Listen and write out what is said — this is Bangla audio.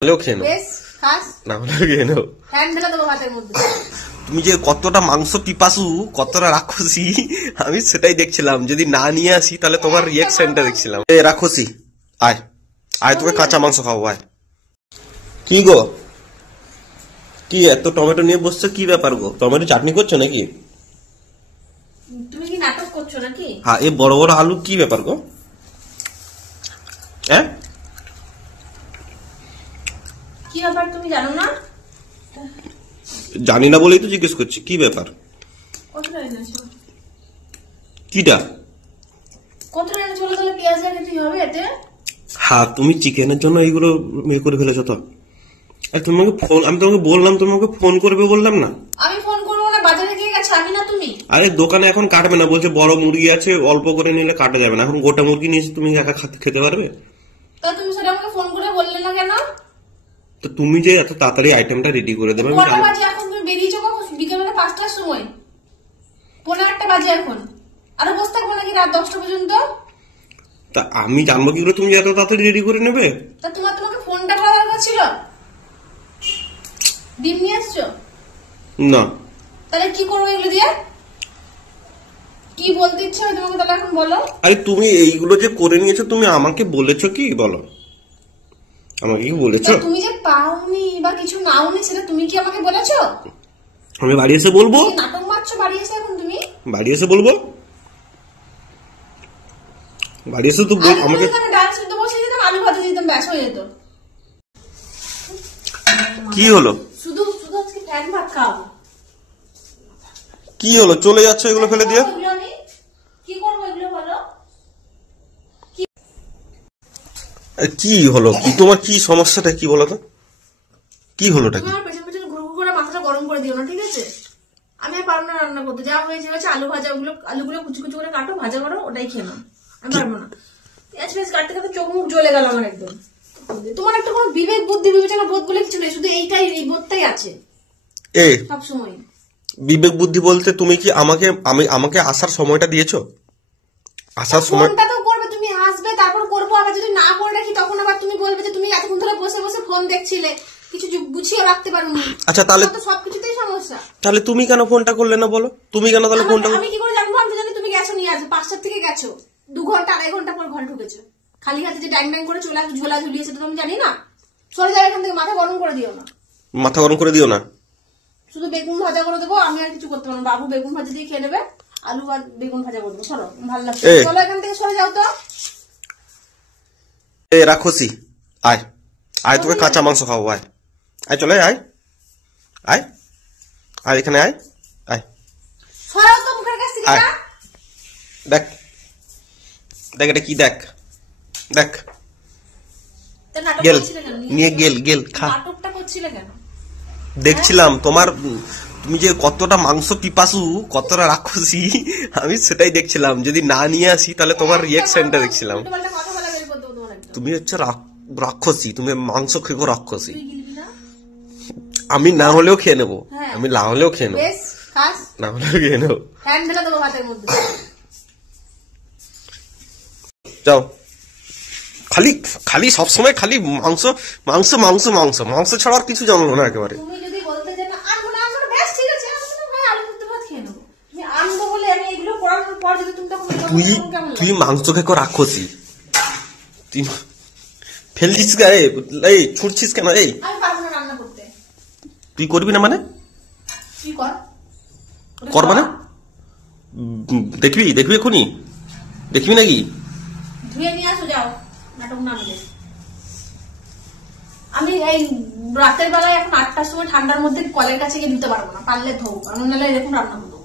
তুমি যে কতটা মাংস পিপাসু, কতটা রাক্ষসী আমি সেটাই দেখছিলাম। যদি না নিয়ে আসি তাহলে তোমার রিয়াকশনটা দেখছিলাম। এ রাক্ষসী, আয় আয়, তোকে কাঁচা মাংস খাবো, আয়। কি গো, কি এত টমেটো নিয়ে বসছো, কি ব্যাপার গো? টমেটো চাটনি করছো নাকি? তুমি কি নাটক করছো নাকি? হ্যাঁ, এই বড় বড় আলু কি ব্যাপার গো? হ্যাঁ, কি ব্যাপার তুমি জানো না? জানি না বলেই তো জিজ্ঞেস করছি, কি ব্যাপার? কতটা এনেছো? কিটা কতটা এনেছো বলো? তাহলে পেঁয়াজ লাগাতে হবে এতে? হ্যাঁ, তুমি চিকেনের জন্য এইগুলো মেয়ে করে ফেলেছো তো? আর তোমাকে ফোন, আমি তোমাকে বললাম, তোমাকে ফোন করবে বললাম না? আমি ফোন করবো না, বাজারে গিয়ে গেছে, আমি না তুমি। আরে দোকানে এখন কাটবে না, বলছে বড় মুরগি আছে, অল্প করে নিলে কাটা যাবে না। এখন গোটা মুরগি নিয়ে তুমি একা খেতে পারবে? তা তুমি সেটা আমাকে ফোন করে বললে না কেন? তো তুমি যে এত তাড়াতাড়ি আইটেমটা রেডি করে দেবে, কটা বাজে এখন? তুমি বেরিয়েছো কখন? বিকেলবেলা 5টার সময়, 1:15 বাজে এখন। আরো বসে থাকবো নাকি রাত 10টা পর্যন্ত? তা আমি জানবো কি করে তুমি এত তাড়াতাড়ি রেডি করে নেবে? তা তোমাকে ফোনটা করা দরকার ছিল। ডিম নিয়ে আসছো না? তাহলে কি করবো এগুলো দিয়ে? কি বলতে ইচ্ছে হয় তোমাকে, তাহলে এখন বলো। আরে তুমি এইগুলো যে করে নিয়েছো, তুমি আমাকে বলেছো কি? বলো, আমাকে কি বলেছো? তুমি যে পাওনি বা কিছু নাওনি সেটা তুমি কি আমাকে বলেছো? আমি বাড়ি এসে বলবো? নাটক মারছো বাড়ি এসে এখন তুমি? বাড়ি এসে বলবো? বাড়ি এসে তো আমাকে ডাল সিদ্ধ বসিয়ে দিতাম, আলু ভাজা দিতাম, ব্যাস হয়ে যেত। কি হলো? শুধু শুধু আজকে ফ্যান ভাত খাওয়াবো। কি হলো, চলে যাচ্ছে এগুলো ফেলে দিয়ে? কি করবো এগুলো বলো? কি হলো, কি তোমার কি সমস্যাটা কি বলো তো? কি হলোটা কি? আমার পেছন পেছন ঘুরঘুর করে মাথাটা গরম করে দিও না, ঠিক আছে? আমি আর পারবো না রান্না করতে। যা হয়েছে আলু ভাজা, আলুগুলো কুচি কুচি করে কাটো, ভাজা করো, ওটাই খেয়ে নাও। আমি পারবো না। পেঁয়াজ পেঁয়াজ কাটতে কাটতে চোখ মুখ জ্বলে গেল আমার একদম। তোমার একটা কোনো বিবেক বুদ্ধি বিবেচনা বোধ বলে কিছু নেই, শুধু এই বোধটাই আছে সব সময়। বিবেক বুদ্ধি বলতে তুমি কি আমাকে আসার সময়টা দিয়েছো? আসার সময়টা তো করবে, তুমি আসবে তারপর করবো। আবার যদি না করে রাখি তখন আবার তুমি বলবে যে তুমি এতক্ষণ ধরে বসে বসে ফোন দেখছিলে, কিছু গুছিয়ে রাখতে পারোনি। আচ্ছা, তাহলে তো সবকিছুতেই সমস্যা। তাহলে তুমি কেন ফোনটা করলে না বলো? তুমি কেন তাহলে ফোনটা? আমি কি করে জানবো? আমি জানি তুমি গেছো নিয়ে আসবে, 5টার থেকে গেছো, 2 ঘন্টা 2.5 ঘন্টা পর ঘরে ঢুকেছো। খালি হাতে যে ড্যাং ড্যাং করে চলে আসবে, ঝোলা ঝুলিয়েছে, তো আমি জানি না। সরে যাও এখান থেকে, মাথা গরম করে দিও না। মাথা গরম করে দিও না? শুধু বেগুন ভাজা করে দেবো, আমি আর কিছু করতে পারবো না। বাবু বেগুন ভাজা দিয়ে খেয়ে নেবে, আলু আর বেগুন ভাজা করে দেবো। সরো, ভালো লাগছে। চলো এখান থেকে সরে যাও তো। এ রাক্ষসী, আয় আয়, তোকে কাঁচা মাংস খাবো, আয় আয়, চলে আয় আয় আয়, এখানে আয় আয়। সরাও তো মুখের কাছ থেকে। দেখ দেখ, এটা কি? দেখ দেখ, গেল নিয়ে গেল খা। নাটকটা করছিলে কেন? দেখছিলাম তোমার, তুমি যে কতটা মাংস পিপাসু, কতটা রাক্ষসী আমি সেটাই দেখছিলাম। যদি না নিয়ে আসি তাহলে তোমার রিয়াকশনটা দেখছিলাম। তুমি হচ্ছে রাক্ষসী, তুমি মাংস খেকো রাক্ষসী। আমি না হলেও খেয়ে নেবো, আমি না হলেও খেয়ে নেবো, না হলেও খেয়ে নেবো। যাও, খালি খালি সবসময় খালি মাংস মাংস মাংস মাংস মাংস ছাড়া আর কিছু জানো না একেবারে। তুই মাংস খেকো রাক্ষসী, তুই ফেলছিস কেন? এই ছুটছিস কেন? এই তুই করবি না মানে? কর মানে? দেখবি দেখবি এখনই দেখবি নাকি? ধুয়ে নিয়ে আসো, যাও। নাটক না আমি এই রাতের বেলায় এখন 8টার সময় ঠান্ডার মধ্যে কলের কাছে গিয়ে দিতে পারবো না, পারলে ধোবো, কারণ নাহলে এরকম রান্না করবো।